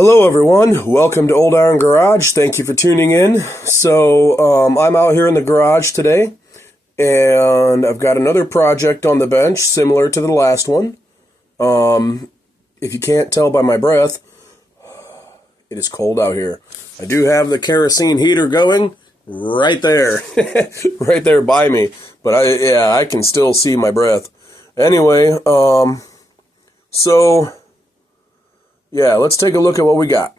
Hello everyone, welcome to Old Iron Garage. Thank you for tuning in. So I'm out here in the garage today, and I've got another project on the bench similar to the last one. If you can't tell by my breath, it is cold out here. I do have the kerosene heater going right there, right there by me, but I can still see my breath. Anyway, yeah, let's take a look at what we got.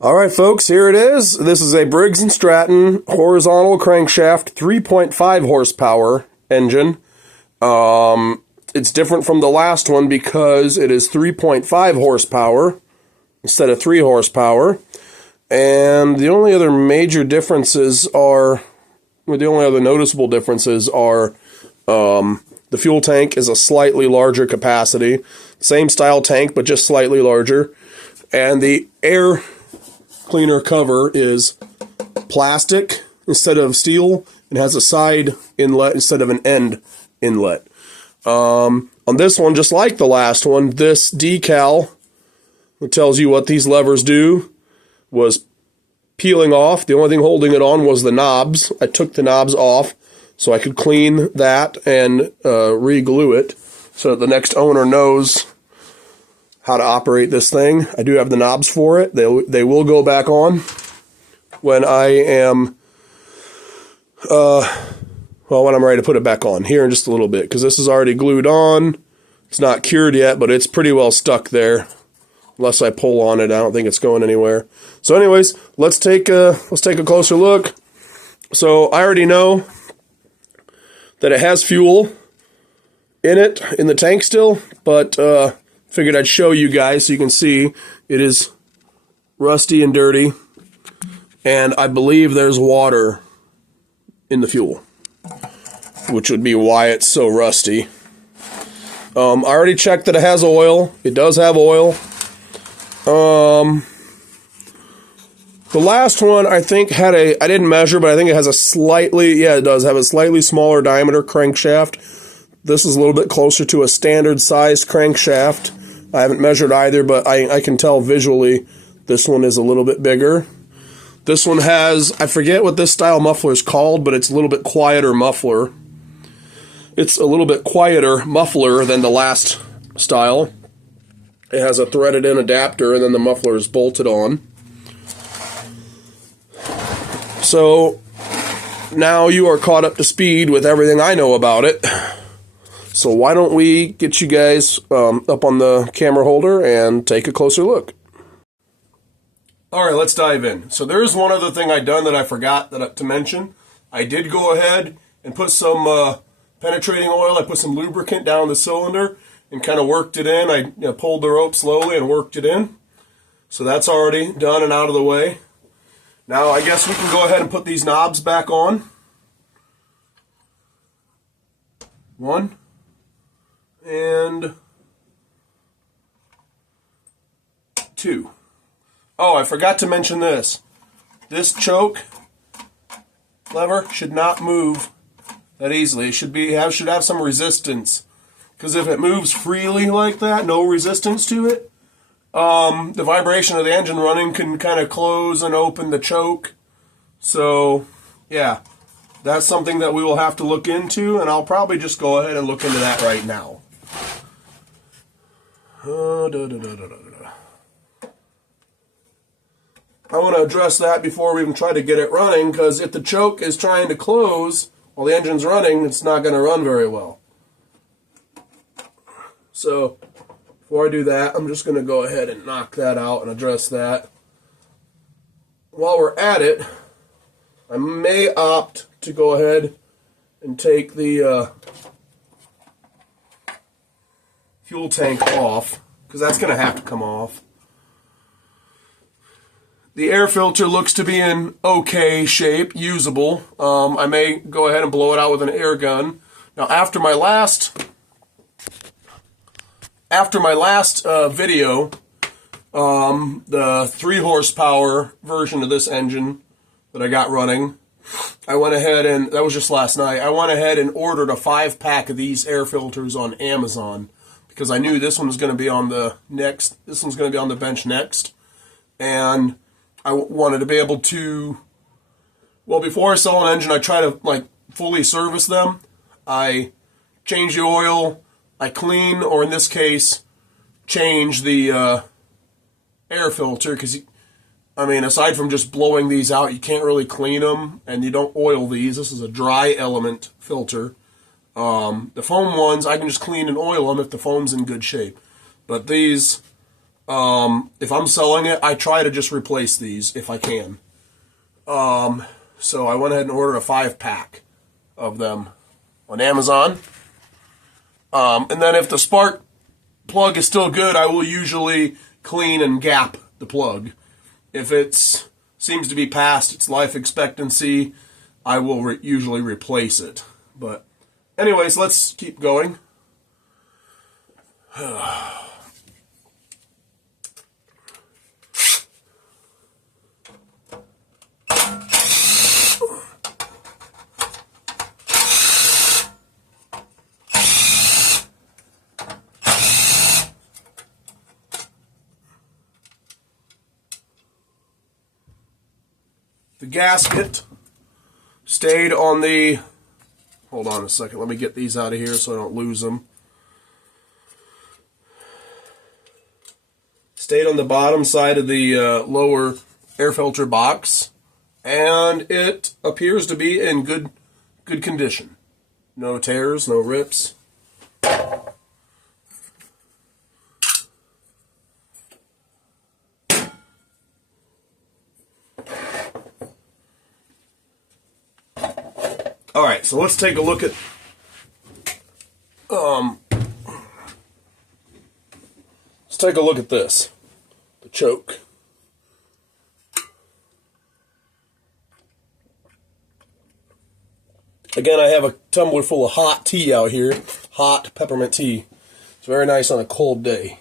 All right, folks, here it is. This is a Briggs and Stratton horizontal crankshaft 3.5 horsepower engine. It's different from the last one because it is 3.5 horsepower instead of 3 horsepower. And the only other major differences are, the only other noticeable differences are the fuel tank is a slightly larger capacity. Same style tank, but just slightly larger. And the air cleaner cover is plastic instead of steel. It has a side inlet instead of an end inlet. On this one, just like the last one, this decal, it tells you what these levers do, was peeling off. The only thing holding it on was the knobs. I took the knobs off so I could clean that and re-glue it so that the next owner knows how to operate this thing. I do have the knobs for it. They will go back on when I am, when I'm ready to put it back on here in just a little bit, because this is already glued on. It's not cured yet, but it's pretty well stuck there. Unless I pull on it, I don't think it's going anywhere. So anyways, let's take a closer look. So I already know that it has fuel in it, in the tank still, but figured I'd show you guys so you can see it is rusty and dirty, and I believe there's water in the fuel, which would be why it's so rusty. I already checked that it has oil. It does have oil. The last one, I think, had I didn't measure, but I think it has a slightly, it does have a slightly smaller diameter crankshaft. This is a little bit closer to a standard sized crankshaft. I haven't measured either, but I can tell visually this one is a little bit bigger. This one has, I forget what this style muffler is called, but it's a little bit quieter muffler. It's a little bit quieter muffler than the last style. It has a threaded in adapter, and then the muffler is bolted on. So now you are caught up to speed with everything I know about it. So why don't we get you guys up on the camera holder and take a closer look. All right, let's dive in. So there is one other thing I've done that I forgot to mention. I did go ahead and put some penetrating oil. I put some lubricant down the cylinder and kind of worked it in. I pulled the rope slowly and worked it in. So that's already done and out of the way. Now I guess we can go ahead and put these knobs back on. 1 and 2. Oh, I forgot to mention this. This choke lever should not move that easily. It should have some resistance, because if it moves freely like that, no resistance to it, the vibration of the engine running can kind of close and open the choke. So, yeah, that's something that we will have to look into, and I'll probably just go ahead and look into that right now. I want to address that before we even try to get it running, because if the choke is trying to close while the engine's running, it's not going to run very well. So before I do that, I'm just going to go ahead and knock that out and address that. While we're at it, I may opt to go ahead and take the fuel tank off, because that's going to have to come off. The air filter looks to be in okay shape, usable. I may go ahead and blow it out with an air gun. Now, after my last video, the 3 horsepower version of this engine that I got running, I went ahead and, that was just last night, I went ahead and ordered a 5-pack of these air filters on Amazon, because I knew this one was going to be on the next. This one's going to be on the bench next, and I wanted to be able to. Well, before I sell an engine, I try to like fully service them. I change the oil, I clean, or in this case, change the air filter, because aside from just blowing these out, you can't really clean them, and you don't oil these. This is a dry element filter. The foam ones, I can just clean and oil them if the foam's in good shape. But these, if I'm selling it, I try to just replace these if I can. So I went ahead and ordered a 5-pack of them on Amazon. And then if the spark plug is still good, I will usually clean and gap the plug. If it seems to be past its life expectancy, I will usually replace it. But anyways, let's keep going. The gasket stayed on the, hold on a second, let me get these out of here so I don't lose them. Stayed on the bottom side of the lower air filter box, and it appears to be in good condition. No tears, no rips. All right, so let's take a look at this, the choke. Again, I have a tumbler full of hot tea out here, hot peppermint tea. It's very nice on a cold day.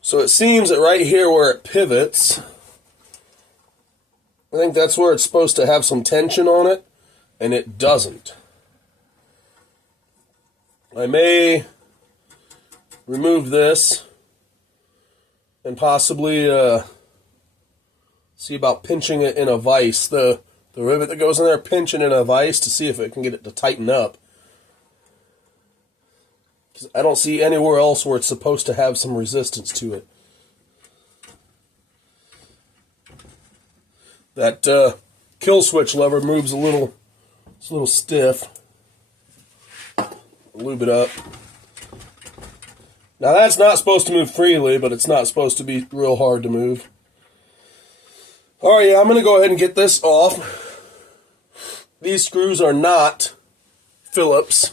So it seems that right here where it pivots, I think that's where it's supposed to have some tension on it. And it doesn't. I may remove this and possibly see about pinching it in a vise. The rivet that goes in there, pinching in a vise to see if it can get it to tighten up. 'Cause I don't see anywhere else where it's supposed to have some resistance to it. That kill switch lever moves a little. It's a little stiff. Lube it up. Now that's not supposed to move freely, but it's not supposed to be real hard to move. Alright, yeah, I'm going to go ahead and get this off. These screws are not Phillips.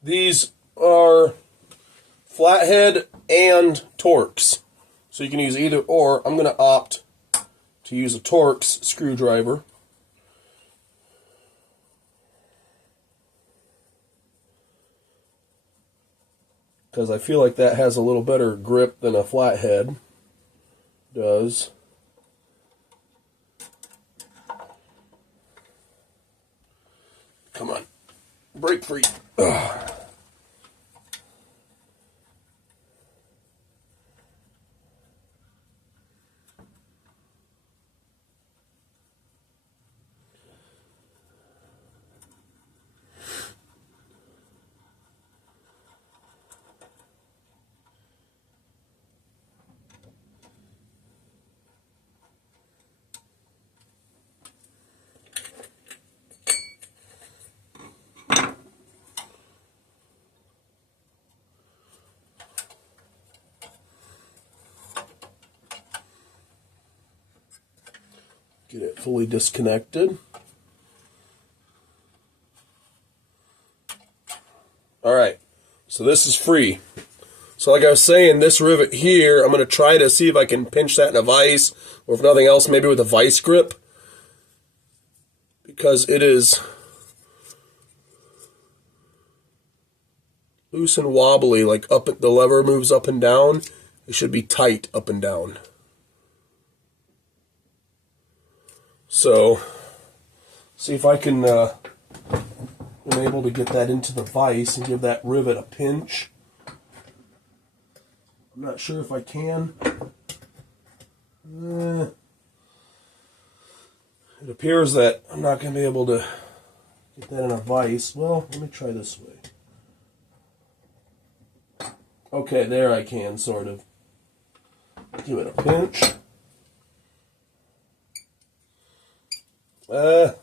These are flathead and Torx. So you can use either or. I'm going to opt to use a Torx screwdriver. Because I feel like that has a little better grip than a flathead does. Come on. Break free. Ugh. Get it fully disconnected. Alright, so this is free. So like I was saying, this rivet here, I'm going to try to see if I can pinch that in a vise, or if nothing else, maybe with a vice grip. Because it is loose and wobbly, like the lever moves up and down. It should be tight up and down. So, see if I can been able to get that into the vise and give that rivet a pinch. I'm not sure if I can. It appears that I'm not going to be able to get that in a vise. Well, let me try this way. Okay, there I can, sort of. Give it a pinch. Well,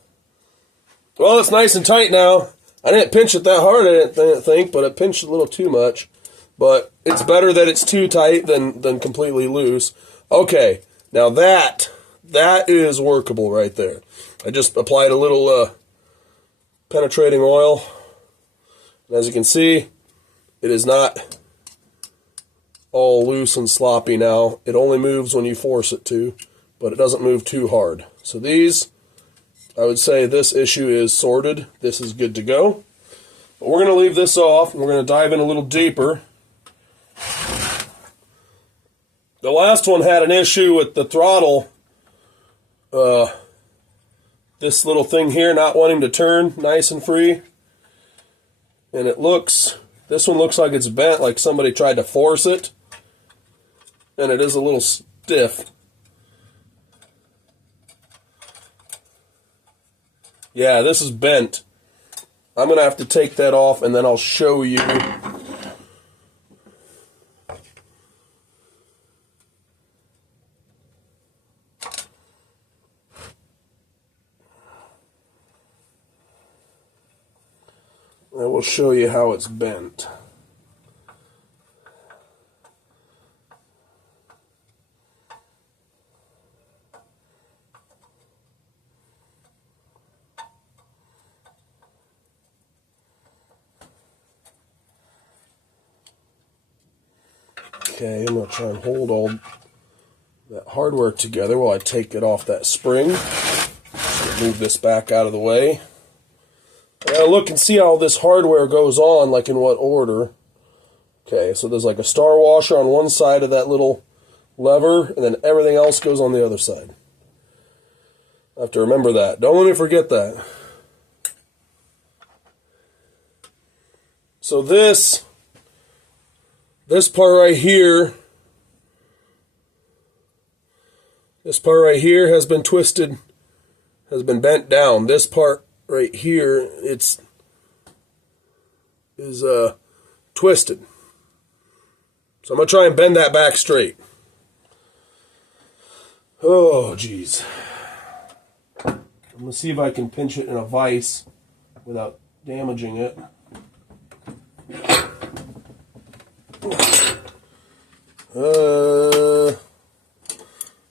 it's nice and tight now. I didn't pinch it that hard, I didn't think, but I pinched a little too much. But it's better that it's too tight than completely loose. Okay, now that is workable right there. I just applied a little penetrating oil. And as you can see, it is not all loose and sloppy now. It only moves when you force it to, but it doesn't move too hard. So these, I would say this issue is sorted. This is good to go. But we're going to leave this off, and we're going to dive in a little deeper. The last one had an issue with the throttle. This little thing here not wanting to turn nice and free. And this one looks like it's bent, like somebody tried to force it. And it is a little stiff. Yeah, this is bent. I'm going to have to take that off, and then I'll show you. I will show you how it's bent. Okay, I'm going to try and hold all that hardware together while I take it off that spring. Just move this back out of the way. I gotta look and see how this hardware goes on, like in what order. Okay, so there's like a star washer on one side of that little lever, and then everything else goes on the other side. I have to remember that. Don't let me forget that. So this part right here, has been twisted, has been bent down. This part right here, is twisted. So I'm going to try and bend that back straight. Oh, geez. I'm going to see if I can pinch it in a vise without damaging it.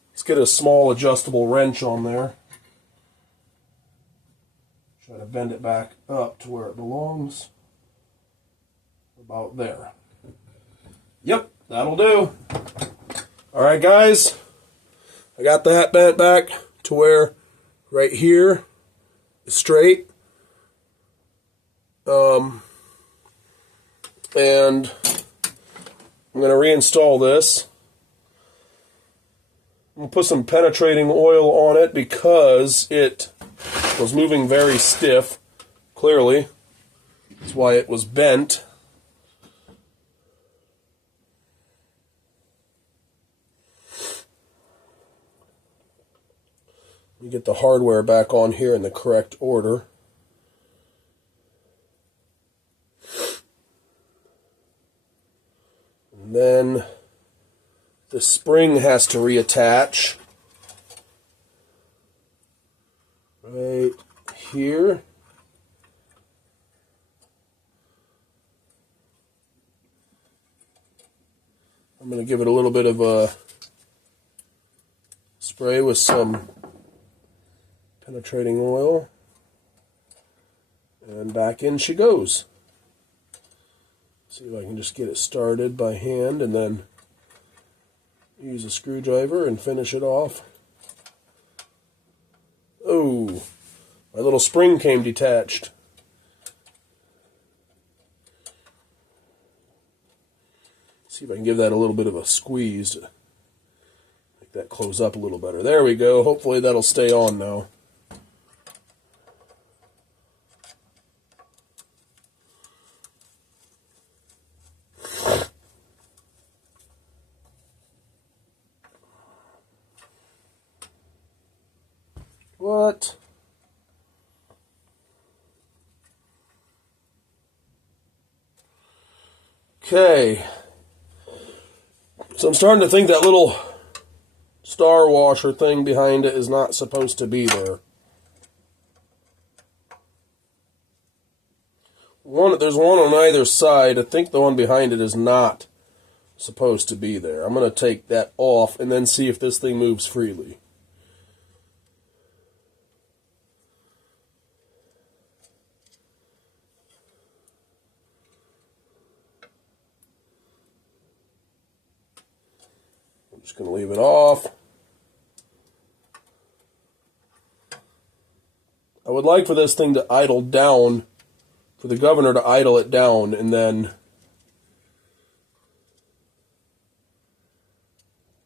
Let's get a small adjustable wrench on there. Try to bend it back up to where it belongs. About there. Yep, that'll do. Alright guys, I got that bent back to where right here is straight. And I'm going to reinstall this. I'm going to put some penetrating oil on it because it was moving very stiff, clearly. That's why it was bent. You get the hardware back on here in the correct order. And then the spring has to reattach right here. I'm going to give it a little bit of a spray with some penetrating oil, and back in she goes. See if I can just get it started by hand and then use a screwdriver and finish it off. Oh, my little spring came detached. See if I can give that a little bit of a squeeze to make that close up a little better. There we go. Hopefully that'll stay on now. What? Okay. So I'm starting to think that little star washer thing behind it is not supposed to be there. There's one on either side. I think the one behind it is not supposed to be there. I'm going to take that off and then see if this thing moves freely. I'm just going to leave it off. I would like for this thing to idle down, for the governor to idle it down, and then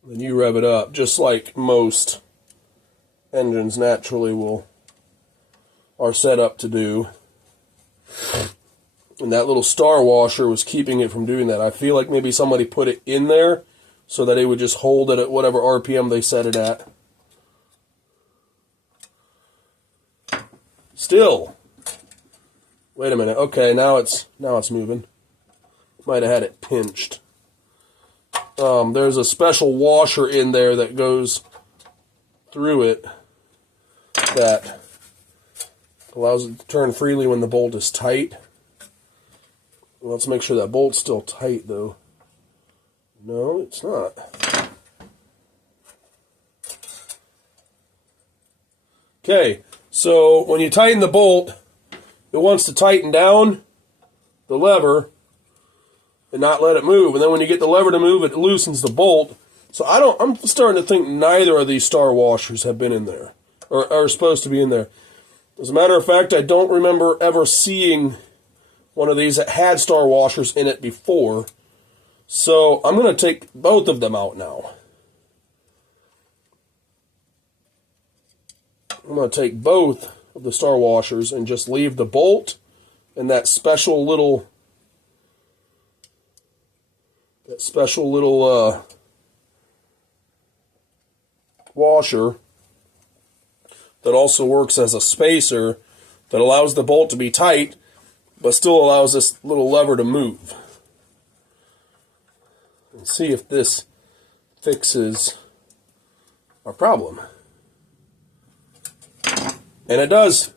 you rev it up, just like most engines naturally are set up to do. And that little star washer was keeping it from doing that. I feel like maybe somebody put it in there so that it would just hold it at whatever RPM they set it at. Still. Wait a minute. Okay, now it's moving. Might have had it pinched. There's a special washer in there that goes through it that allows it to turn freely when the bolt is tight. Let's make sure that bolt's still tight, though. No, it's not. Okay, so when you tighten the bolt, it wants to tighten down the lever and not let it move. And then when you get the lever to move, it loosens the bolt. So I'm starting to think neither of these star washers have been in there, or are supposed to be in there. As a matter of fact, I don't remember ever seeing one of these that had star washers in it before. So I'm going to take both of them out now. I'm going to take both of the star washers and just leave the bolt and that special little washer that also works as a spacer that allows the bolt to be tight but still allows this little lever to move. And see if this fixes our problem. And it does.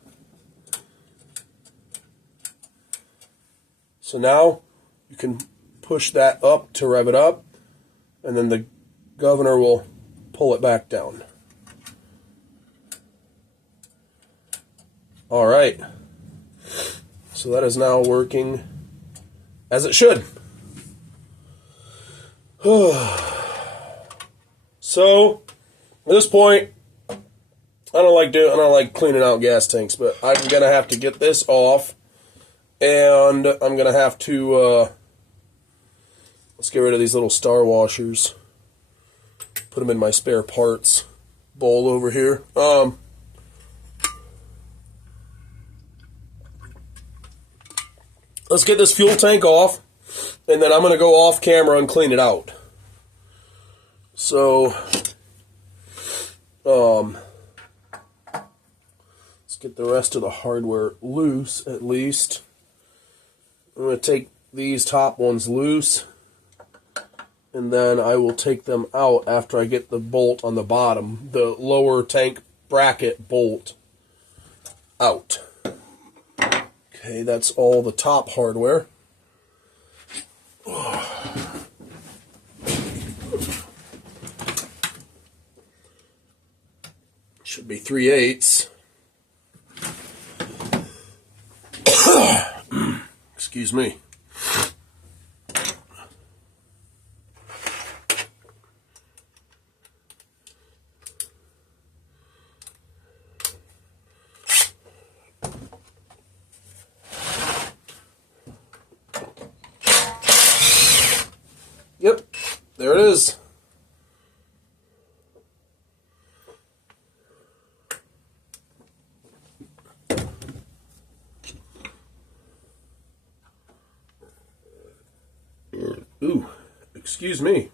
So now you can push that up to rev it up, and then the governor will pull it back down. All right. So that is now working as it should. So at this point, I don't like cleaning out gas tanks, but I'm gonna have to get this off, and I'm gonna have to let's get rid of these little star washers. Put them in my spare parts bowl over here. Let's get this fuel tank off, and then I'm gonna go off camera and clean it out. So, let's get the rest of the hardware loose, at least. I'm going to take these top ones loose, and then I will take them out after I get the bolt on the bottom, the lower tank bracket bolt, out. Okay, that's all the top hardware. Should be 3/8. Excuse me. Yep, there it is. Ooh, excuse me.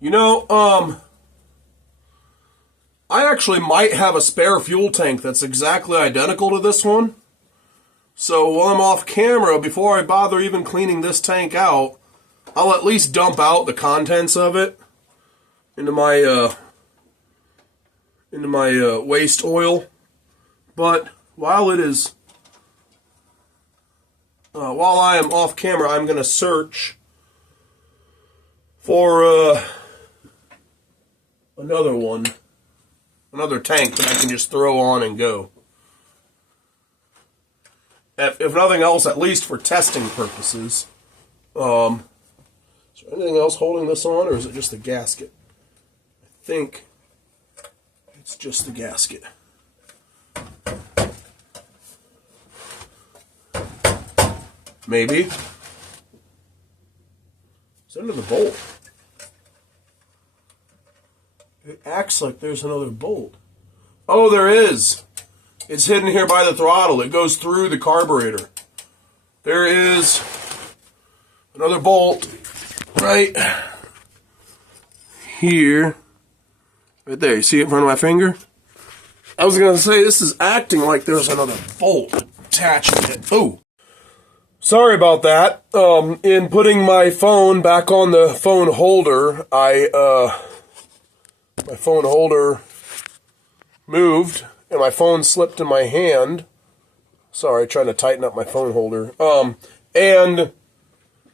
You know, I actually might have a spare fuel tank that's exactly identical to this one. So while I'm off camera, before I bother even cleaning this tank out, I'll at least dump out the contents of it into my waste oil. But while I am off camera, I'm going to search for another tank that I can just throw on and go. If nothing else, at least for testing purposes. Is there anything else holding this on, or is it just the gasket? I think it's just the gasket. Maybe. It's under the bolt. It acts like there's another bolt. Oh, there is. It's hidden here by the throttle. It goes through the carburetor. There is another bolt right here. Right there. You see it in front of my finger? I was going to say, this is acting like there's another bolt attached to it. Oh. Sorry about that. In putting my phone back on the phone holder, my phone holder moved and my phone slipped in my hand. Sorry, trying to tighten up my phone holder. And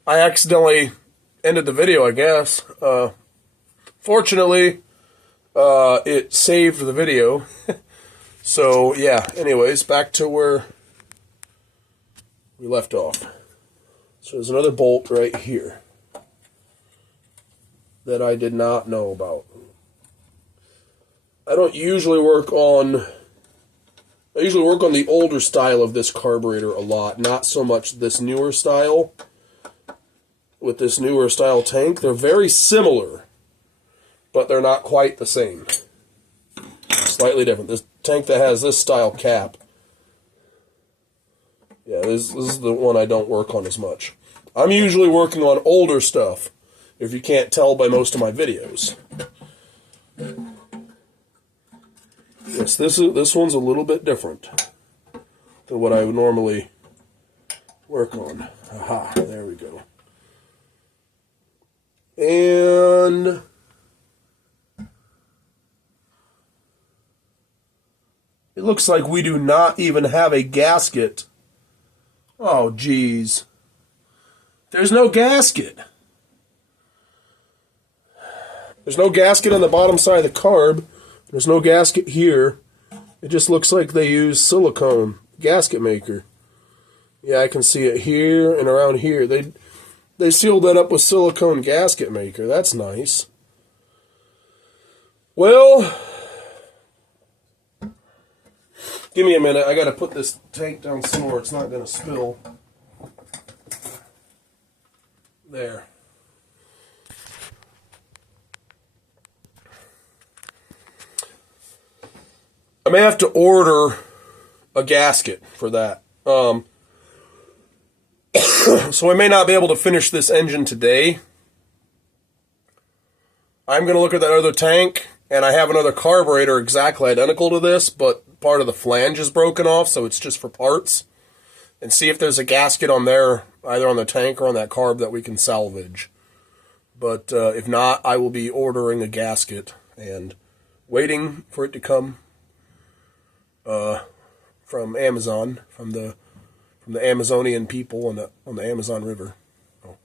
I accidentally ended the video, I guess. Fortunately, it saved the video. So, yeah, anyways, back to where we left off. So there's another bolt right here that I did not know about. I usually work on the older style of this carburetor a lot, not so much this newer style. With this newer style tank, they're very similar, but they're not quite the same. Slightly different. This tank that has this style cap, yeah, this is the one I don't work on as much. I'm usually working on older stuff, if you can't tell by most of my videos. Yes, this one's a little bit different than what I would normally work on. Aha, there we go. And it looks like we do not even have a gasket. Oh, geez. There's no gasket. There's no gasket on the bottom side of the carb. There's no gasket here. It just looks like they use silicone gasket maker. Yeah, I can see it here and around here. They sealed that up with silicone gasket maker. That's nice. Well, give me a minute. I got to put this tank down somewhere. It's not going to spill. There. I may have to order a gasket for that. So I may not be able to finish this engine today. I'm going to look at that other tank, and I have another carburetor exactly identical to this, but part of the flange is broken off, so it's just for parts. And see if there's a gasket on there, either on the tank or on that carb, that we can salvage. But if not, I will be ordering a gasket and waiting for it to come from Amazon, from the Amazonian people on the Amazon River. Oh.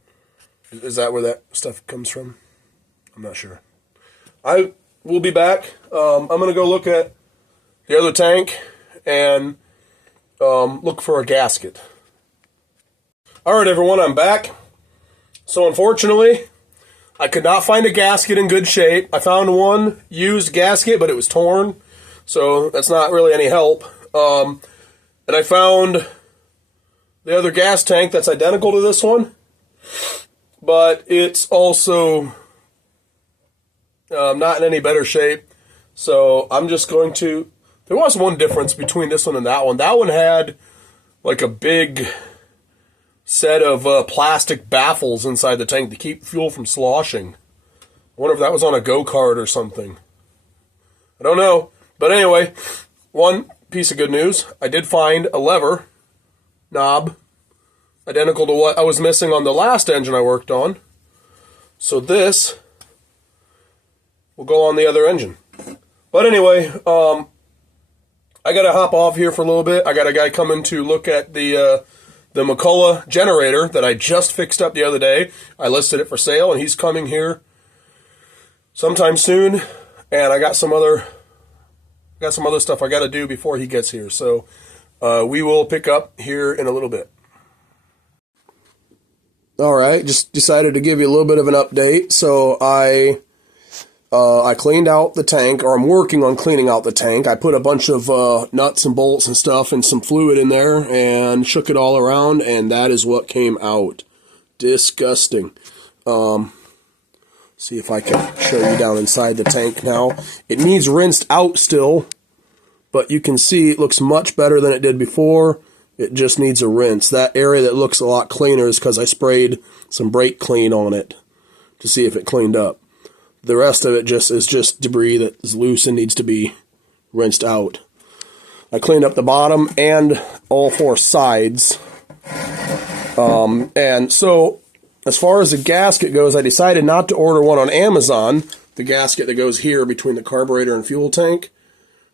Is that where that stuff comes from? I'm not sure. I will be back. I'm going to go look at the other tank and look for a gasket. Alright everyone, I'm back. So unfortunately, I could not find a gasket in good shape. I found one used gasket, but it was torn. So that's not really any help. And I found the other gas tank that's identical to this one, but it's also not in any better shape. So I'm just going to... There was one difference between this one and that one. That one had like a big set of plastic baffles inside the tank to keep fuel from sloshing. wonder if that was on a go-kart or something. I don't know. But anyway, one piece of good news. I did find a lever knob identical to what I was missing on the last engine I worked on. So this will go on the other engine. But anyway, I got to hop off here for a little bit. I got a guy coming to look at the McCullough generator that I just fixed up the other day. I listed it for sale, and he's coming here sometime soon. And I got some other stuff I got to do before he gets here. So we will pick up here in a little bit. All right, just decided to give you a little bit of an update. So I cleaned out the tank, or I'm working on cleaning out the tank. I put a bunch of nuts and bolts and stuff and some fluid in there and shook it all around, and that is what came out. Disgusting. See if I can show you down inside the tank now. It needs rinsed out still, but you can see it looks much better than it did before. It just needs a rinse. That area that looks a lot cleaner is because I sprayed some brake clean on it to see if it cleaned up. The rest of it is just debris that is loose and needs to be rinsed out. I cleaned up the bottom and all four sides. And so, as far as the gasket goes, I decided not to order one on Amazon, the gasket that goes here between the carburetor and fuel tank.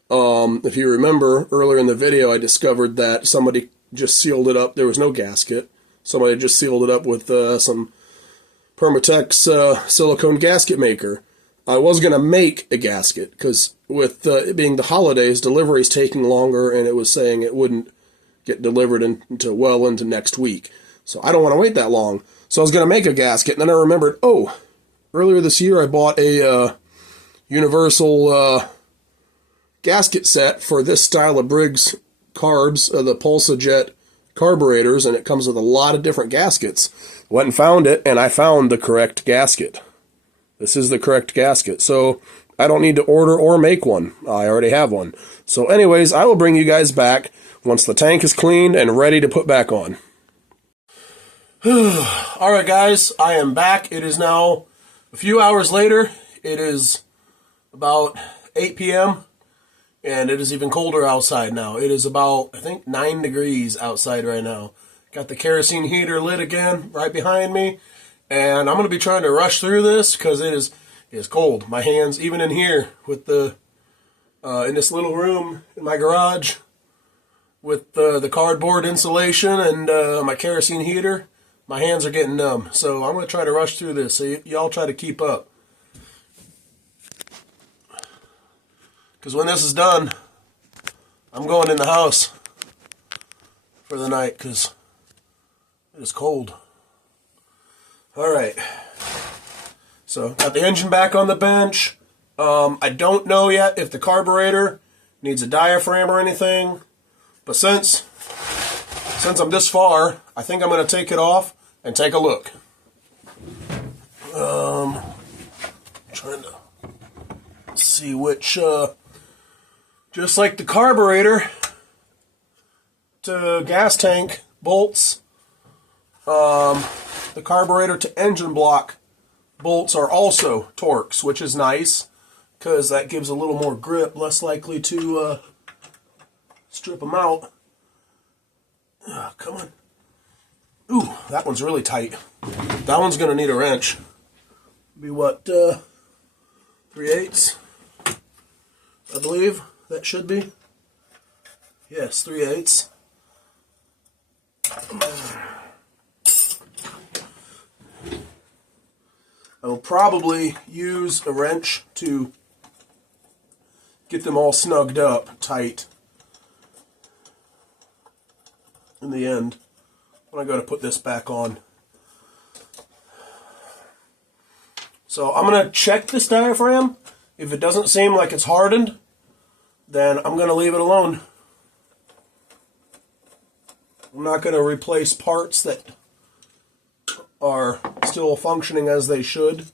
If you remember, earlier in the video, I discovered that somebody just sealed it up. There was no gasket. Somebody just sealed it up with some Permatex silicone gasket maker. I was going to make a gasket because with it being the holidays, delivery's taking longer, and it was saying it wouldn't get delivered into next week. So I don't want to wait that long. So I was going to make a gasket, and then I remembered, oh, earlier this year I bought a universal gasket set for this style of Briggs carbs, the PulsaJet carburetors, and it comes with a lot of different gaskets. Went and found it, and I found the correct gasket. This is the correct gasket, so I don't need to order or make one. I already have one. So anyways, I will bring you guys back once the tank is cleaned and ready to put back on. Alright guys, I am back. It is now a few hours later. It is about 8 p.m. and it is even colder outside now. It is about, I think, 9 degrees outside right now. Got the kerosene heater lit again right behind me. And I'm going to be trying to rush through this because it is cold. My hands, even in here with the, in this little room in my garage with the cardboard insulation and my kerosene heater, my hands are getting numb. So I'm going to try to rush through this. So y'all try to keep up. Because when this is done, I'm going in the house for the night because it is cold. Alright. So, got the engine back on the bench. I don't know yet if the carburetor needs a diaphragm or anything. But since I'm this far, I think I'm going to take it off and take a look. Trying to see which... just like the carburetor to gas tank bolts, the carburetor to engine block bolts are also Torx, which is nice because that gives a little more grip, less likely to strip them out. Come on. Ooh, that one's really tight. That one's going to need a wrench. Be what, 3/8, I believe. That should be. Yes, 3/8. I will probably use a wrench to get them all snugged up tight in the end when I go to put this back on. So I'm going to check this diaphragm. If it doesn't seem like it's hardened, then I'm going to leave it alone. I'm not going to replace parts that are still functioning as they should.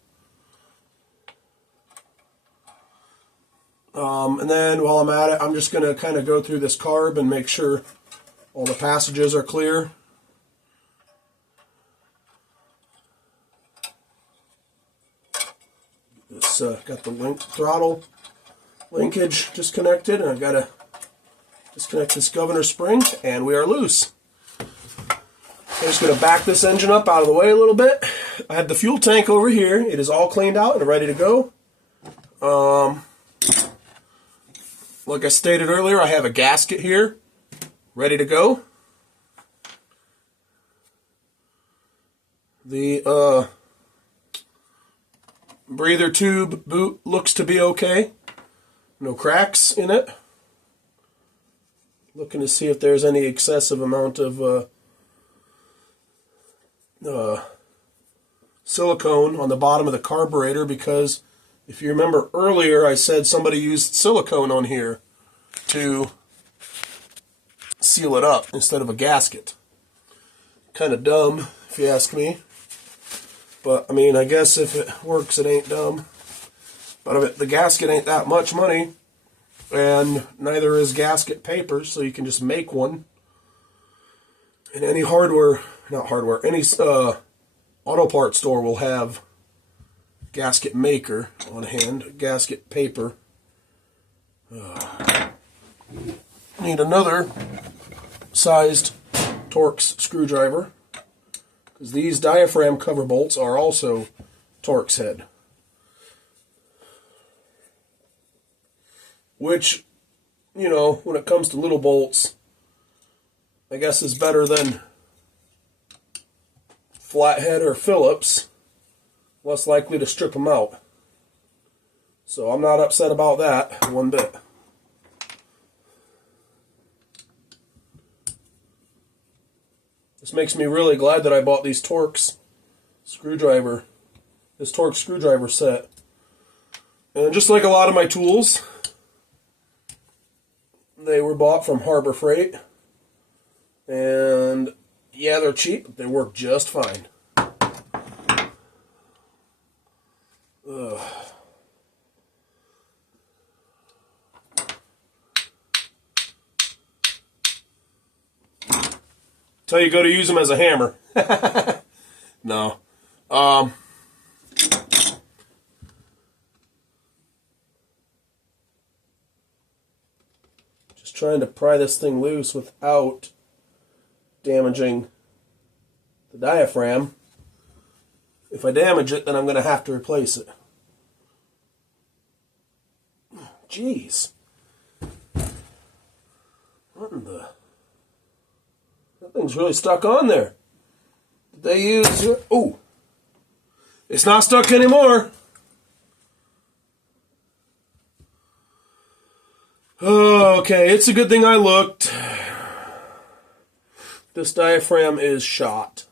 And then while I'm at it, I'm just going to kind of go through this carb and make sure all the passages are clear. got the throttle linkage disconnected, and I've got to disconnect this governor spring, and we are loose. I'm just going to back this engine up out of the way a little bit. I have the fuel tank over here. It is all cleaned out and ready to go. Like I stated earlier, I have a gasket here ready to go. The breather tube boot looks to be okay. No cracks in it. Looking to see if there's any excessive amount of silicone on the bottom of the carburetor, because if you remember earlier I said somebody used silicone on here to seal it up instead of a gasket. Kind of dumb if you ask me, but I mean, I guess if it works it ain't dumb. But the gasket ain't that much money, and neither is gasket paper, so you can just make one. And any any auto parts store will have gasket maker on hand, gasket paper. Need another sized Torx screwdriver, because these diaphragm cover bolts are also Torx head, which, you know, when it comes to little bolts, I guess is better than flathead or Phillips, less likely to strip them out. So I'm not upset about that one bit. This makes me really glad that I bought these Torx screwdriver, this Torx screwdriver set. And just like a lot of my tools, they were bought from Harbor Freight. And yeah, they're cheap, but they work just fine. Ugh. Till you go to use them as a hammer. No. Just trying to pry this thing loose without damaging the diaphragm. If I damage it, then I'm going to have to replace it. Jeez. What in the... That thing's really stuck on there. Did they use... Oh! It's not stuck anymore. Oh, okay, it's a good thing I looked. This diaphragm is shot.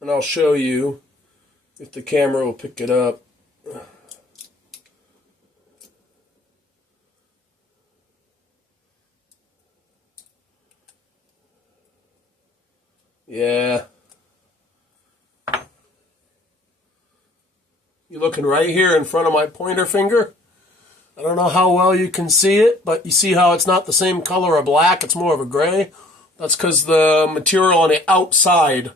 And I'll show you if the camera will pick it up. Yeah. You're looking right here in front of my pointer finger. I don't know how well you can see it, but you see how it's not the same color of black, it's more of a gray. That's because the material on the outside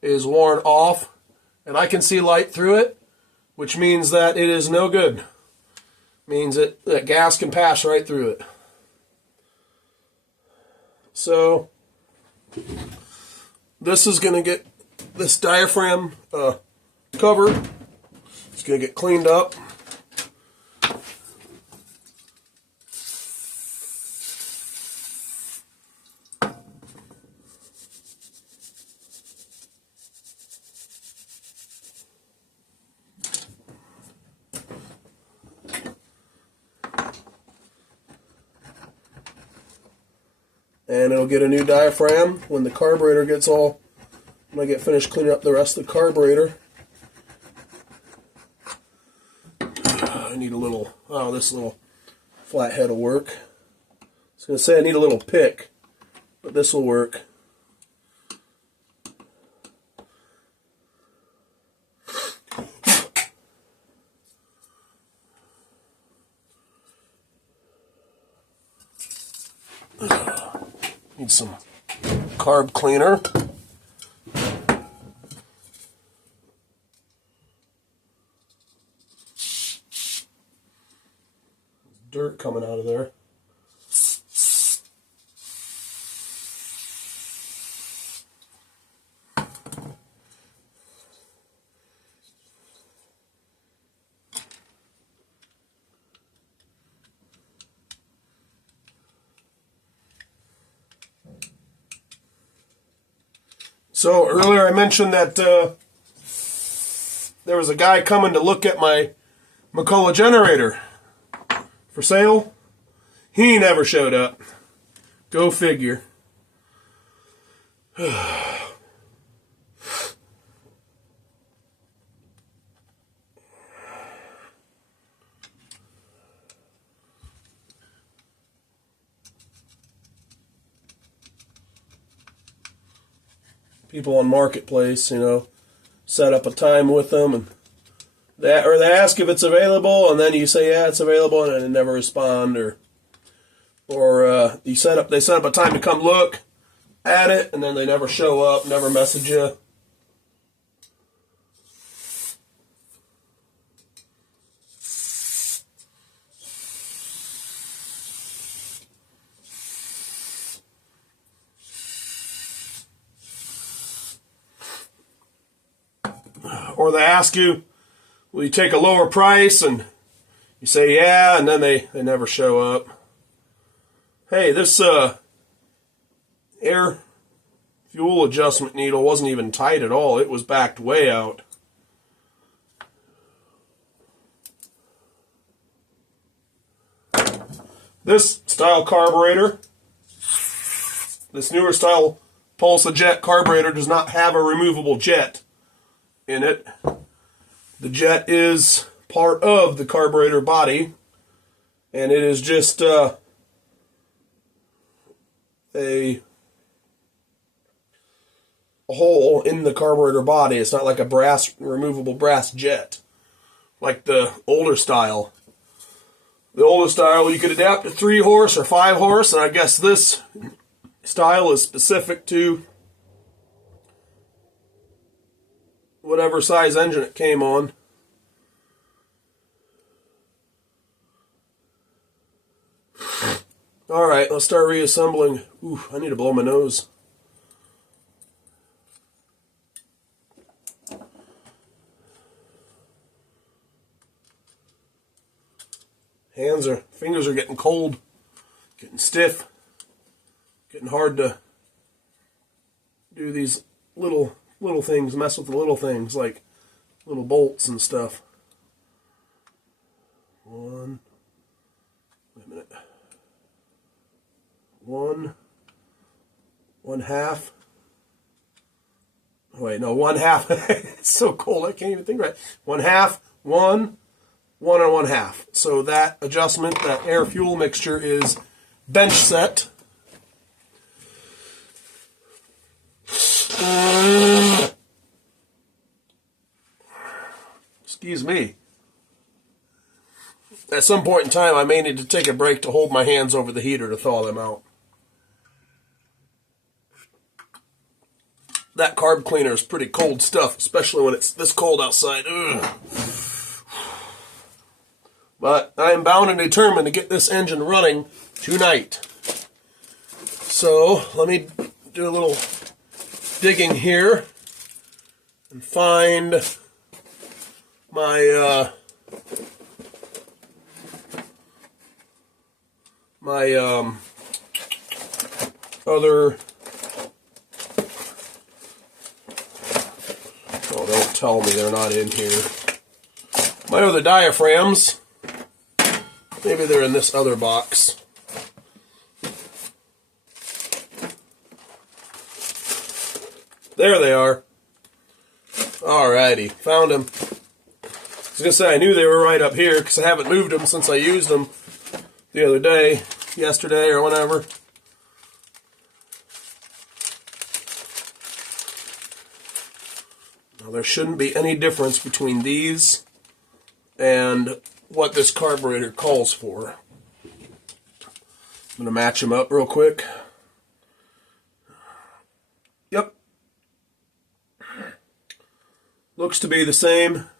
is worn off, and I can see light through it, which means that it is no good. Means that gas can pass right through it. So this is going to get, this diaphragm cover, it's going to get cleaned up. And it'll get a new diaphragm when the carburetor gets all, when I get finished cleaning up the rest of the carburetor. I need a little, this little flathead will work. I was going to say I need a little pick, but this will work. Need some carb cleaner. dirt coming out of there. So earlier I mentioned that there was a guy coming to look at my McCullough generator for sale. He never showed up. Go figure. People on Marketplace, set up a time with them, and they ask if it's available, and then you say, yeah, it's available, and they never respond, or they set up a time to come look at it, and then they never show up, never message you. Or they ask you, will you take a lower price? And you say, yeah, and then they never show up. Hey, this air fuel adjustment needle wasn't even tight at all. It was backed way out. This style carburetor, this newer style Pulsa-Jet carburetor, does not have a removable jet in it. The jet is part of the carburetor body, and it is just a hole in the carburetor body. It's not like a removable brass jet like the older style. The older style you could adapt to 3 horse or 5 horse, and I guess this style is specific to whatever size engine it came on. Alright, let's start reassembling. Ooh, I need to blow my nose. Fingers are getting cold, getting stiff, getting hard to do these little things, mess with the little things like little bolts and stuff. Wait a minute. 1/2. Wait, no, 1/2. It's so cold I can't even think right. 1/2, 1 and 1/2. So that adjustment, that air fuel mixture, is bench set. Excuse me. At some point in time, I may need to take a break to hold my hands over the heater to thaw them out. That carb cleaner is pretty cold stuff, especially when it's this cold outside. Ugh. But I am bound and determined to get this engine running tonight. So let me do a little digging here and find my other. Oh, don't tell me they're not in here. My other diaphragms. Maybe they're in this other box. There they are. Alrighty, found them. I was going to say I knew they were right up here because I haven't moved them since I used them the other day, yesterday or whenever. Now there shouldn't be any difference between these and what this carburetor calls for. I'm going to match them up real quick. Yep. Looks to be the same.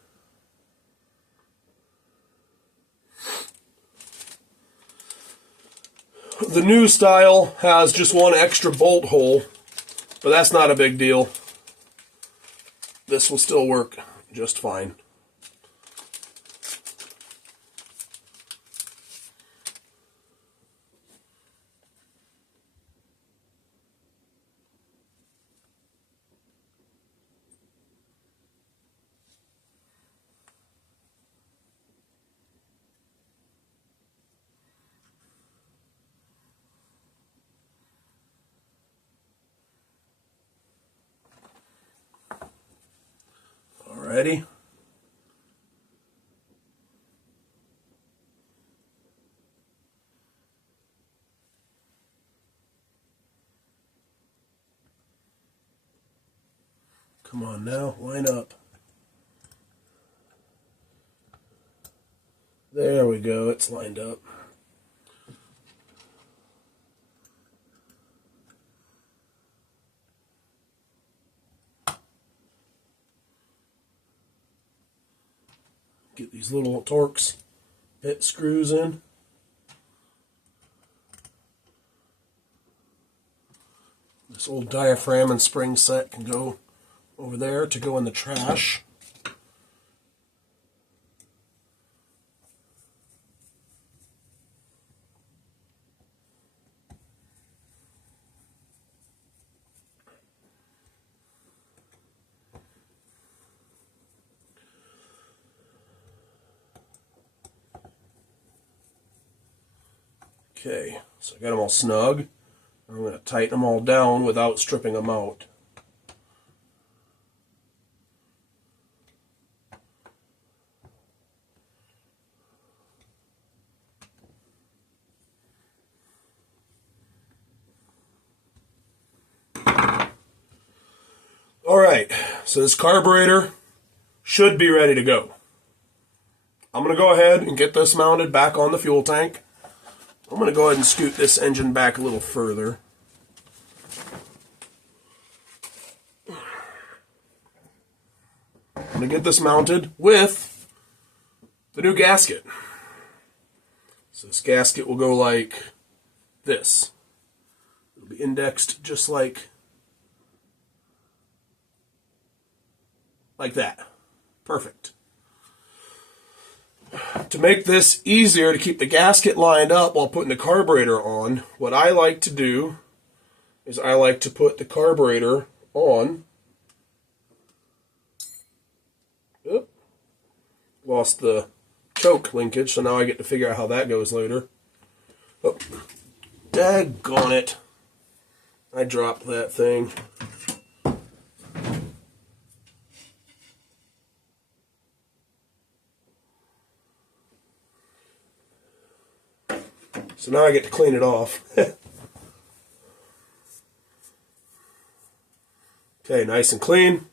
The new style has just one extra bolt hole, but that's not a big deal. This will still work just fine. Alrighty. Come on now, line up. There we go, it's lined up. Get these little Torx bit screws in. This old diaphragm and spring set can go over there to go in the trash. Okay, so I got them all snug. I'm going to tighten them all down without stripping them out. Alright, so this carburetor should be ready to go. I'm going to go ahead and get this mounted back on the fuel tank. I'm going to go ahead and scoot this engine back a little further. I'm going to get this mounted with the new gasket. So this gasket will go like this. It'll be indexed just like that. Perfect. To make this easier to keep the gasket lined up while putting the carburetor on, what I like to do is I like to put the carburetor on. Oop. Lost the choke linkage, so now I get to figure out how that goes later. Oh, daggone it. I dropped that thing. So now I get to clean it off. Okay, nice and clean.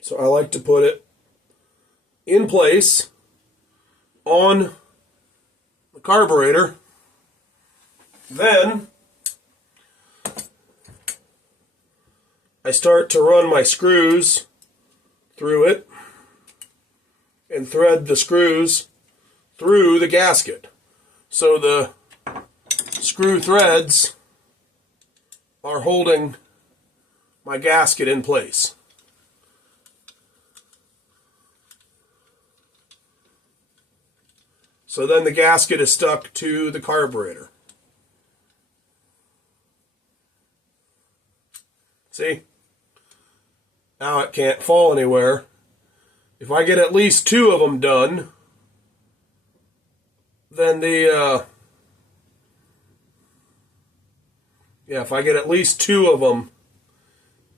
So I like to put it in place on the carburetor. Then I start to run my screws through it and thread the screws through the gasket. So the screw threads are holding my gasket in place. So then the gasket is stuck to the carburetor. See? Now it can't fall anywhere. If I get at least 2 of them done, then if I get at least 2 of them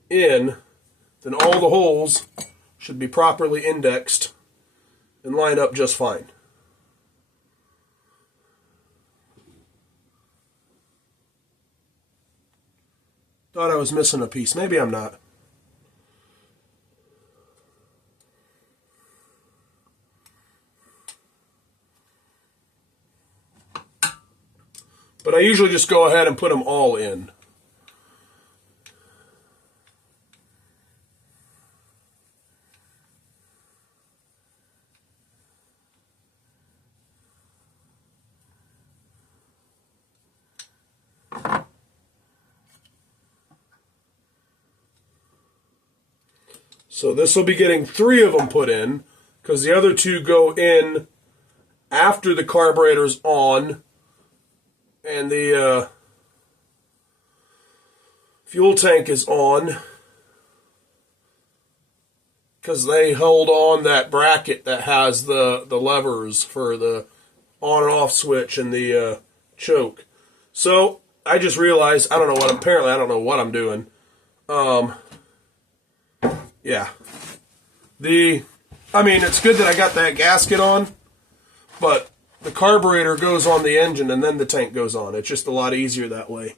in, then all the holes should be properly indexed and line up just fine. Thought I was missing a piece. Maybe I'm not. But I usually just go ahead and put them all in. So this will be getting 3 of them put in, because the other 2 go in after the carburetor's on and the fuel tank is on, because they hold on that bracket that has the levers for the on and off switch and the choke. So I just realized I don't know what I'm doing. Yeah. It's good that I got that gasket on, but the carburetor goes on the engine and then the tank goes on. It's just a lot easier that way.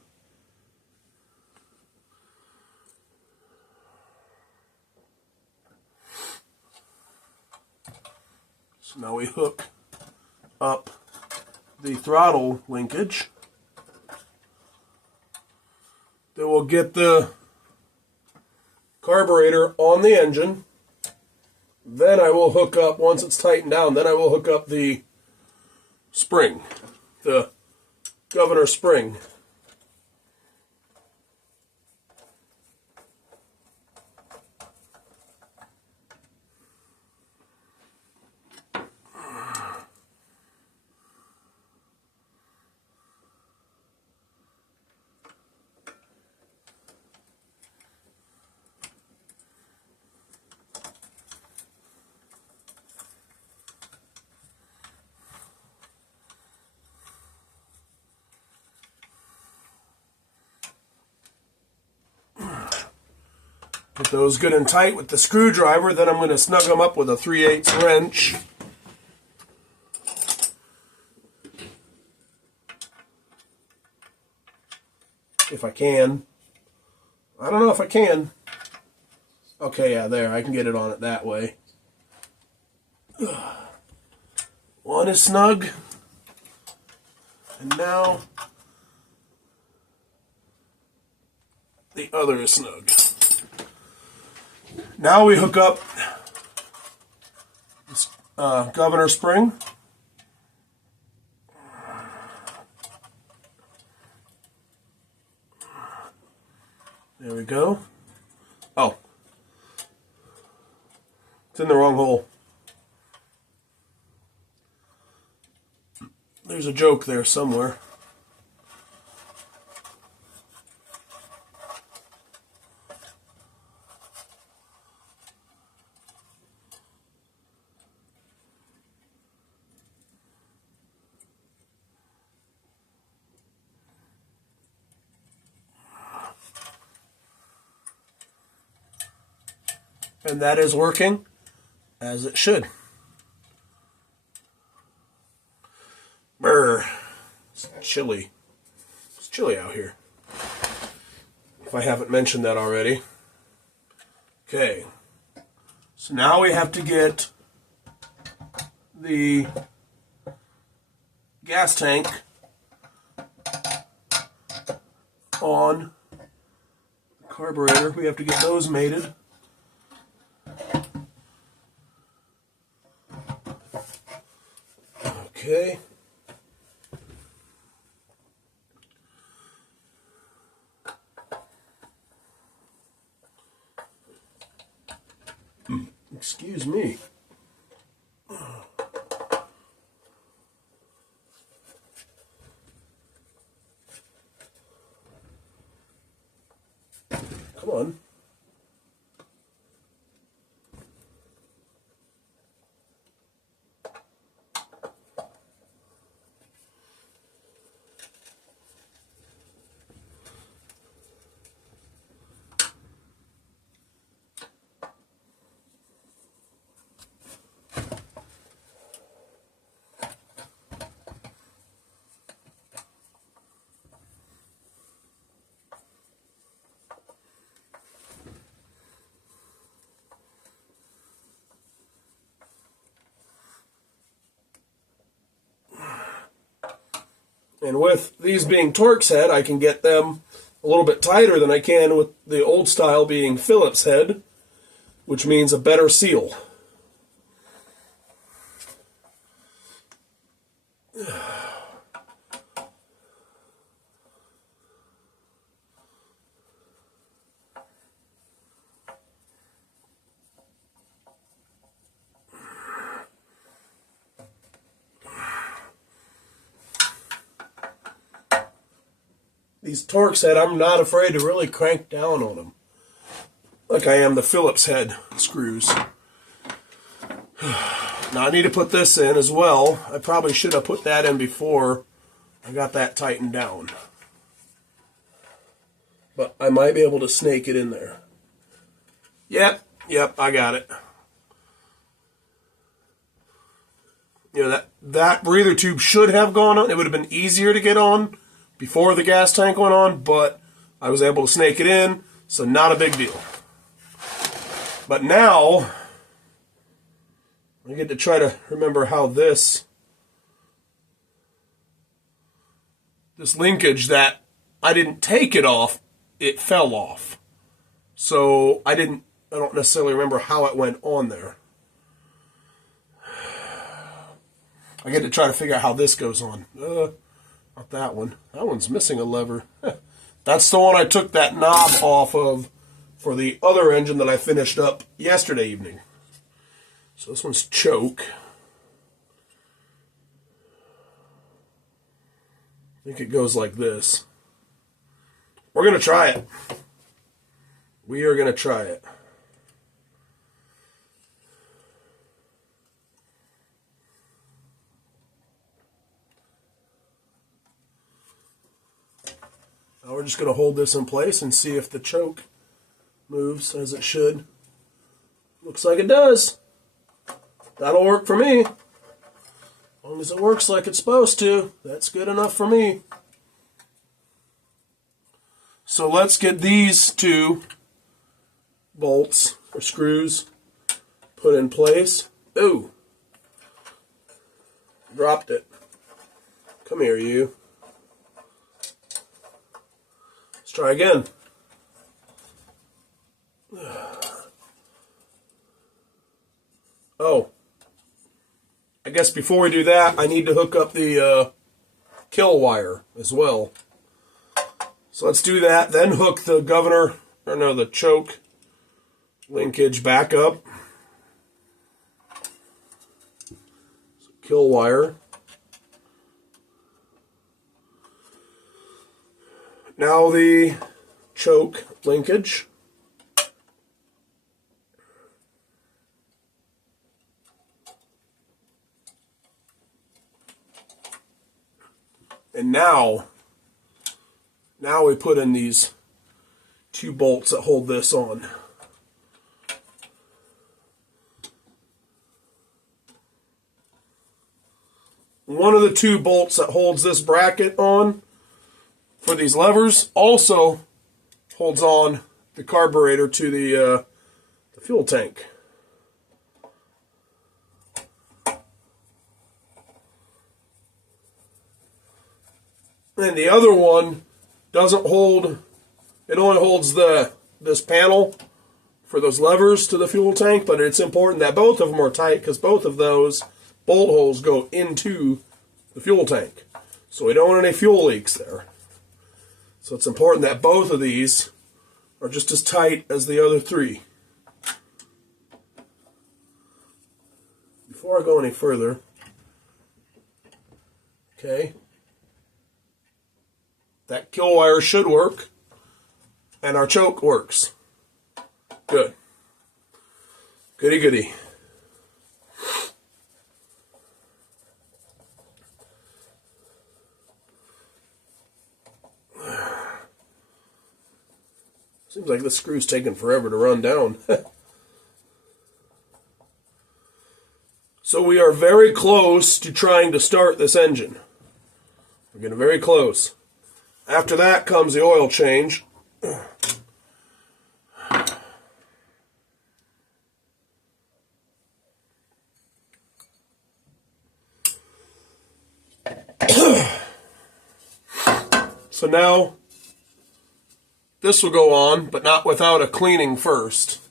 So now we hook up the throttle linkage. Then we'll get the carburetor on the engine. Then I will hook up, once it's tightened down, then I will hook up the spring, the governor spring. Get those good and tight with the screwdriver, then I'm going to snug them up with a 3/8 wrench. If I can. I don't know if I can. Okay, yeah, there. I can get it on it that way. One is snug. And now the other is snug. Now we hook up this governor spring. There we go. Oh. It's in the wrong hole. There's a joke there somewhere. And that is working as it should. Brr. It's chilly. It's chilly out here. If I haven't mentioned that already. Okay. So now we have to get the gas tank on the carburetor. We have to get those mated. Okay. Excuse me. Come on. And with these being Torx head, I can get them a little bit tighter than I can with the old style being Phillips head, which means a better seal. these Torx head, I'm not afraid to really crank down on them, like I am the Phillips head screws. Now I need to put this in as well. I probably should have put that in before I got that tightened down. But I might be able to snake it in there. Yep, I got it. You know, that breather tube should have gone on. It would have been easier to get on before the gas tank went on, but I was able to snake it in, so not a big deal. But now, I get to try to remember how this linkage that I didn't take it off, it fell off. So I don't necessarily remember how it went on there. I get to try to figure out how this goes on. Not that one. That one's missing a lever. That's the one I took that knob off of for the other engine that I finished up yesterday evening. So this one's choke. I think it goes like this. We're going to try it. We are going to try it. Now we're just going to hold this in place and see if the choke moves as it should. Looks like it does. That'll work for me. As long as it works like it's supposed to, that's good enough for me. So let's get these two bolts or screws put in place. Ooh. Dropped it. Come here, you. Let's try again. Oh. I guess before we do that, I need to hook up the kill wire as well. So let's do that, then hook the the choke linkage back up. So kill wire. Now the choke linkage. And now we put in these two bolts that hold this on. One of the two bolts that holds this bracket on for these levers also holds on the carburetor to the fuel tank. And the other one doesn't hold, it only holds this panel for those levers to the fuel tank, but it's important that both of them are tight because both of those bolt holes go into the fuel tank. So we don't want any fuel leaks there. So it's important that both of these are just as tight as the other three. Before I go any further, okay, that kill wire should work, and our choke works. Good. Goody goody. Seems like this screw's taking forever to run down. So we are very close to trying to start this engine. We're getting very close. After that comes the oil change. So now this will go on, but not without a cleaning first.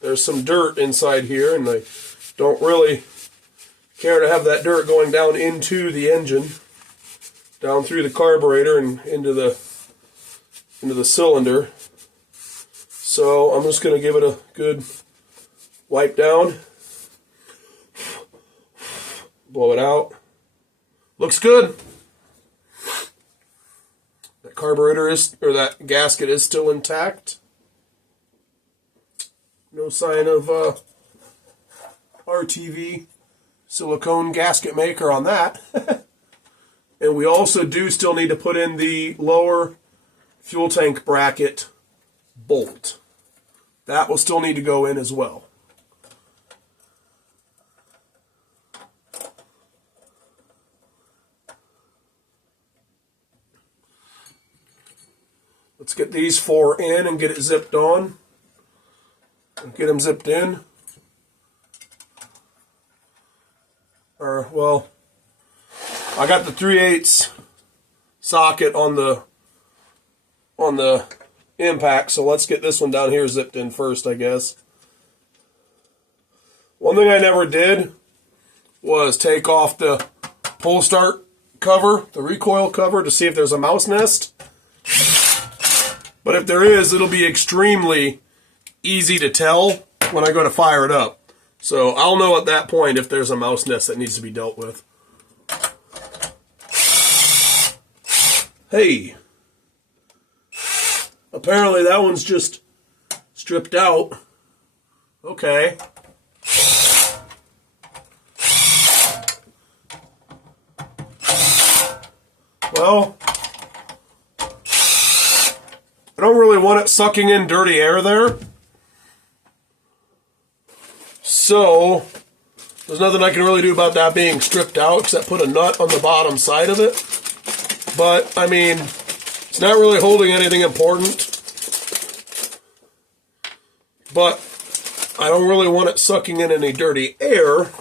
There's some dirt inside here, and I don't really care to have that dirt going down into the engine, down through the carburetor and into the cylinder. So I'm just going to give it a good wipe down. Blow it out. Looks good. That carburetor is, or that gasket is still intact. No sign of RTV silicone gasket maker on that. And we also do still need to put in the lower fuel tank bracket bolt. That will still need to go in as well. Let's get these 4 in and get it zipped on. Get them zipped in. Or, well, I got the 3/8 socket on the impact, so let's get this one down here zipped in first, I guess. One thing I never did was take off the pull start cover, the recoil cover, to see if there's a mouse nest. But if there is, it'll be extremely easy to tell when I go to fire it up. So I'll know at that point if there's a mouse nest that needs to be dealt with. Hey, apparently that one's just stripped out. Okay. Well, I don't really want it sucking in dirty air there. So, there's nothing I can really do about that being stripped out except put a nut on the bottom side of it. But, I mean, it's not really holding anything important. But I don't really want it sucking in any dirty air.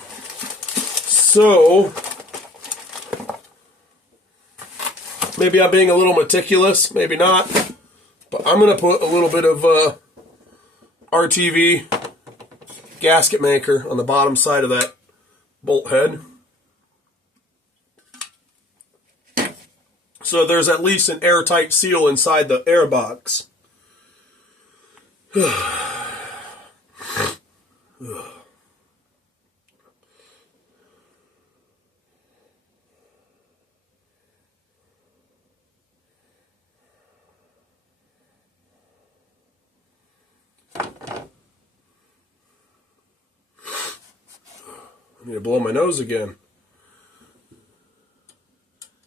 So, maybe I'm being a little meticulous, maybe not. But I'm going to put a little bit of RTV gasket maker on the bottom side of that bolt head. So there's at least an airtight seal inside the air box. I need to blow my nose again.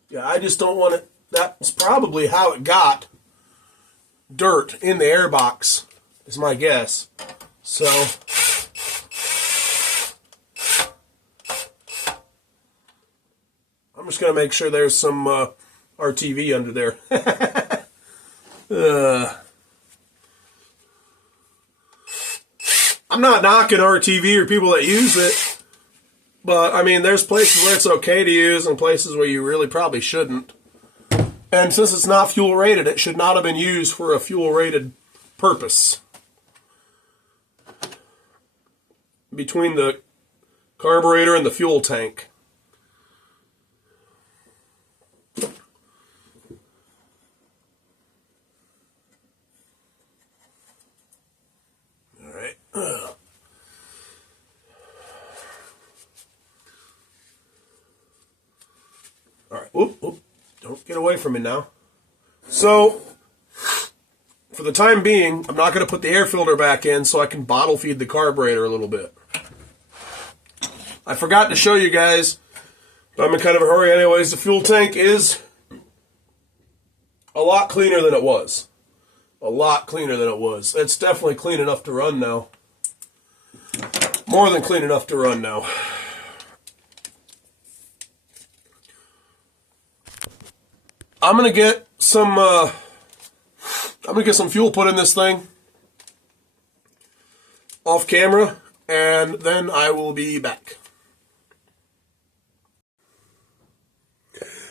Yeah, I just don't want it. That's probably how it got dirt in the air box, is my guess. So, I'm just going to make sure there's some RTV under there. I'm not knocking RTV or people that use it. But, I mean, there's places where it's okay to use and places where you really probably shouldn't. And since it's not fuel rated, it should not have been used for a fuel rated purpose. Between the carburetor and the fuel tank. All right. All right, whoop. Don't get away from me now. So, for the time being, I'm not going to put the air filter back in so I can bottle feed the carburetor a little bit. I forgot to show you guys, but I'm in kind of a hurry anyways. The fuel tank is a lot cleaner than it was. A lot cleaner than it was. It's definitely clean enough to run now. More than clean enough to run now. I'm gonna get some fuel put in this thing off camera, and then I will be back.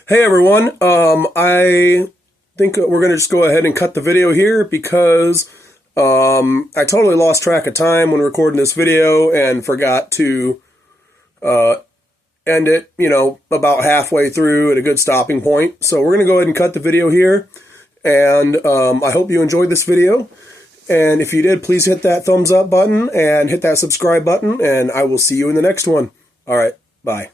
Hey everyone, I think we're gonna just go ahead and cut the video here because I totally lost track of time when recording this video and forgot to end it, about halfway through at a good stopping point. So we're going to go ahead and cut the video here. And I hope you enjoyed this video. And if you did, please hit that thumbs up button and hit that subscribe button. And I will see you in the next one. All right, bye.